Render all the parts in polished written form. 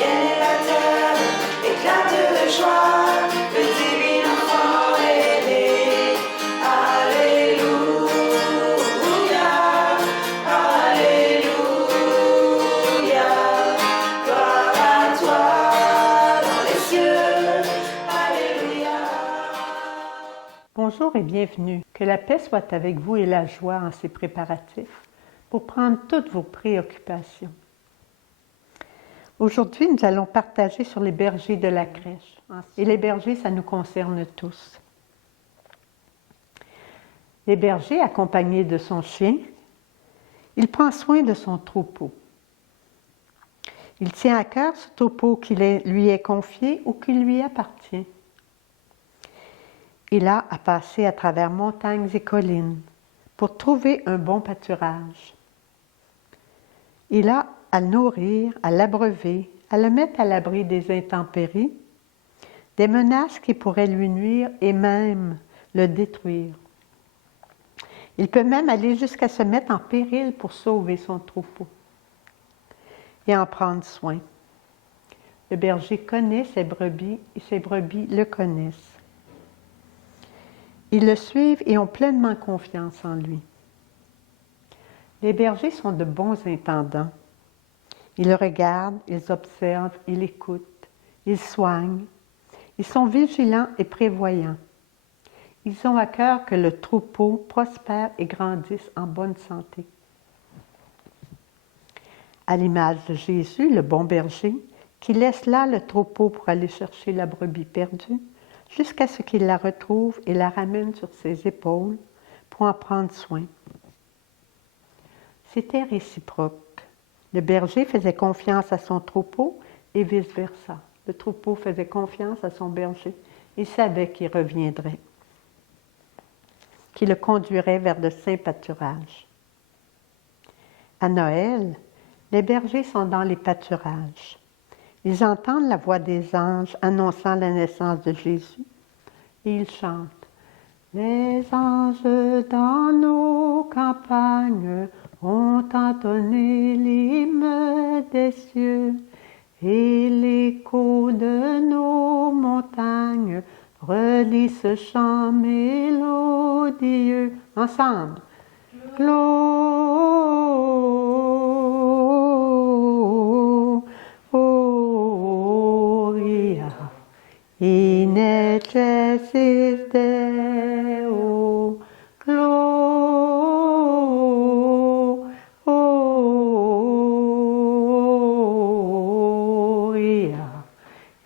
ciel et la terre éclatent de joie, le divin enfant est né. Alléluia, Alléluia, gloire à toi dans les cieux, Alléluia. Bonjour et bienvenue. Que la paix soit avec vous et la joie en ces préparatifs pour prendre toutes vos préoccupations. Aujourd'hui, nous allons partager sur les bergers de la crèche. Et les bergers, ça nous concerne tous. Les bergers, accompagnés de son chien, il prend soin de son troupeau. Il tient à cœur ce troupeau qui lui est confié ou qui lui appartient. Il a à passer à travers montagnes et collines pour trouver un bon pâturage. Il a à le nourrir, à l'abreuver, à le mettre à l'abri des intempéries, des menaces qui pourraient lui nuire et même le détruire. Il peut même aller jusqu'à se mettre en péril pour sauver son troupeau et en prendre soin. Le berger connaît ses brebis et ses brebis le connaissent. Ils le suivent et ont pleinement confiance en lui. Les bergers sont de bons intendants. Ils le regardent, ils observent, ils écoutent, ils soignent. Ils sont vigilants et prévoyants. Ils ont à cœur que le troupeau prospère et grandisse en bonne santé. À l'image de Jésus, le bon berger, qui laisse là le troupeau pour aller chercher la brebis perdue, jusqu'à ce qu'il la retrouve et la ramène sur ses épaules pour en prendre soin. C'était réciproque. Le berger faisait confiance à son troupeau et vice-versa. Le troupeau faisait confiance à son berger et savait qu'il reviendrait, qu'il le conduirait vers de saints pâturages. À Noël, les bergers sont dans les pâturages. Ils entendent la voix des anges annonçant la naissance de Jésus et ils chantent. Les anges dans nos campagnes ont entonné l'hymne des cieux et l'écho de nos montagnes relie ce chant mélodieux. Ensemble. Gloria in excelsis Deo. Gloria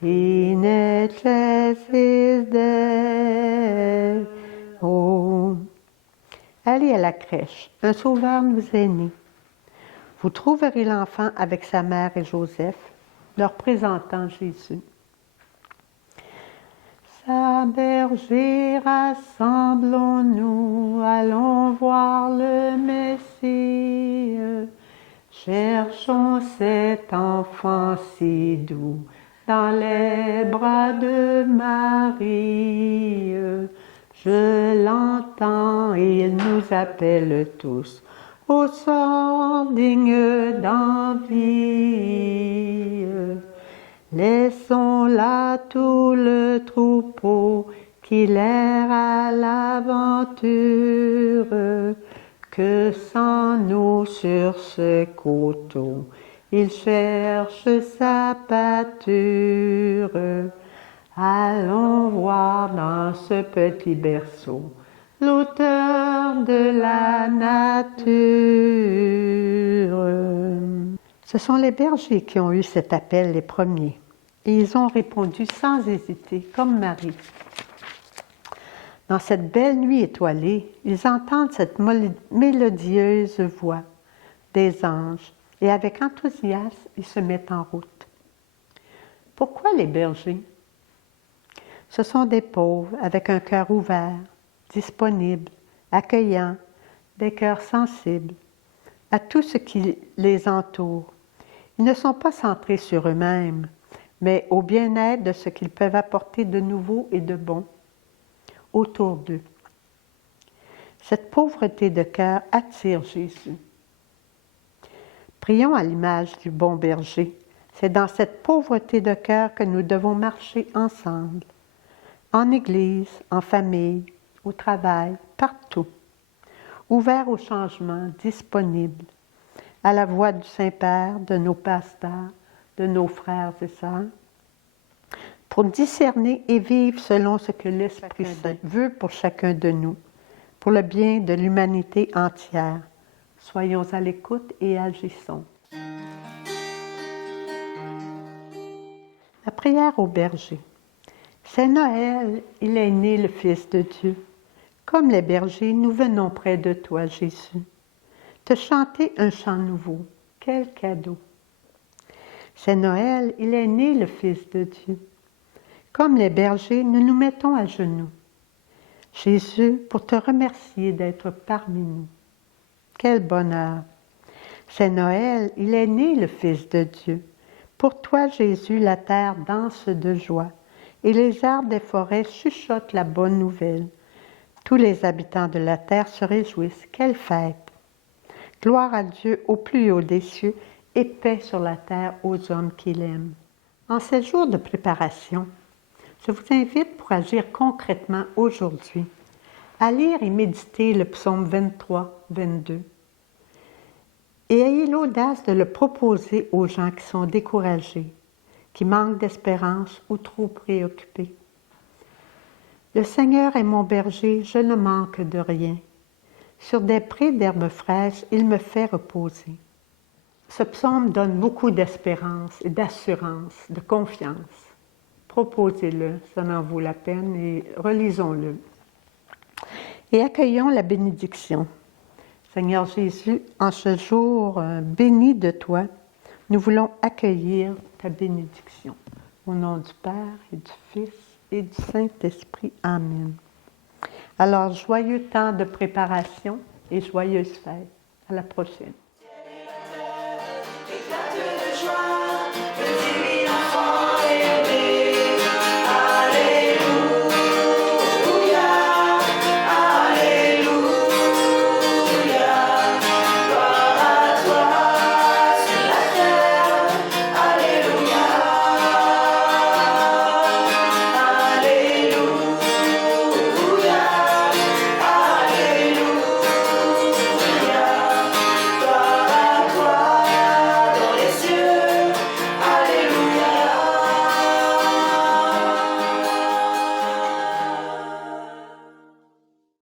in excelsis Deo. Allez à la crèche, un sauveur nous est né. Vous trouverez l'enfant avec sa mère et Joseph, leur présentant Jésus. Sa berger, rassemblons-nous, allons voir le Messie. Cherchons cet enfant si doux dans les bras de Marie. Je l'entends, il nous appelle tous au sort digne d'envie. Laissons là tout le troupeau qu'il erre à l'aventure, que sans nous sur ce coteau, il cherche sa pâture. Allons voir dans ce petit berceau l'auteur de la nature. Ce sont les bergers qui ont eu cet appel les premiers, et ils ont répondu sans hésiter, comme Marie. Dans cette belle nuit étoilée, ils entendent cette mélodieuse voix des anges, et avec enthousiasme, ils se mettent en route. Pourquoi les bergers? Ce sont des pauvres avec un cœur ouvert, disponible, accueillant, des cœurs sensibles à tout ce qui les entoure. Ils ne sont pas centrés sur eux-mêmes, mais au bien-être de ce qu'ils peuvent apporter de nouveau et de bon autour d'eux. Cette pauvreté de cœur attire Jésus. Prions à l'image du bon berger, C'est dans cette pauvreté de cœur que nous devons marcher ensemble, en Église, en famille, au travail, partout, ouverts au changement, disponibles, à la voix du Saint-Père, de nos pasteurs, de nos frères et sœurs, pour discerner et vivre selon ce que l'Esprit Saint veut pour chacun de nous, pour le bien de l'humanité entière. Soyons à l'écoute et agissons. La prière au berger. C'est Noël, il est né le Fils de Dieu. Comme les bergers, nous venons près de toi, Jésus, te chanter un chant nouveau. Quel cadeau! C'est Noël, il est né le Fils de Dieu. Comme les bergers, nous nous mettons à genoux. Jésus, pour te remercier d'être parmi nous. Quel bonheur! C'est Noël, il est né le Fils de Dieu. Pour toi, Jésus, la terre danse de joie, et les arbres des forêts chuchotent la bonne nouvelle. Tous les habitants de la terre se réjouissent. Quelle fête! Gloire à Dieu au plus haut des cieux, et paix sur la terre aux hommes qu'il aime. En ces jours de préparation, je vous invite pour agir concrètement aujourd'hui à lire et méditer le psaume 23, 22. Et ayez l'audace de le proposer aux gens qui sont découragés, qui manquent d'espérance ou trop préoccupés. Le Seigneur est mon berger, je ne manque de rien. Sur des prés d'herbes fraîches, il me fait reposer. Ce psaume donne beaucoup d'espérance et d'assurance, de confiance. Proposez-le, ça en vaut la peine, et relisons-le. Et accueillons la bénédiction. Seigneur Jésus, en ce jour béni de toi, nous voulons accueillir ta bénédiction. Au nom du Père et du Fils et du Saint-Esprit. Amen. Alors, joyeux temps de préparation et joyeuse fête. À la prochaine. Éclate de joie.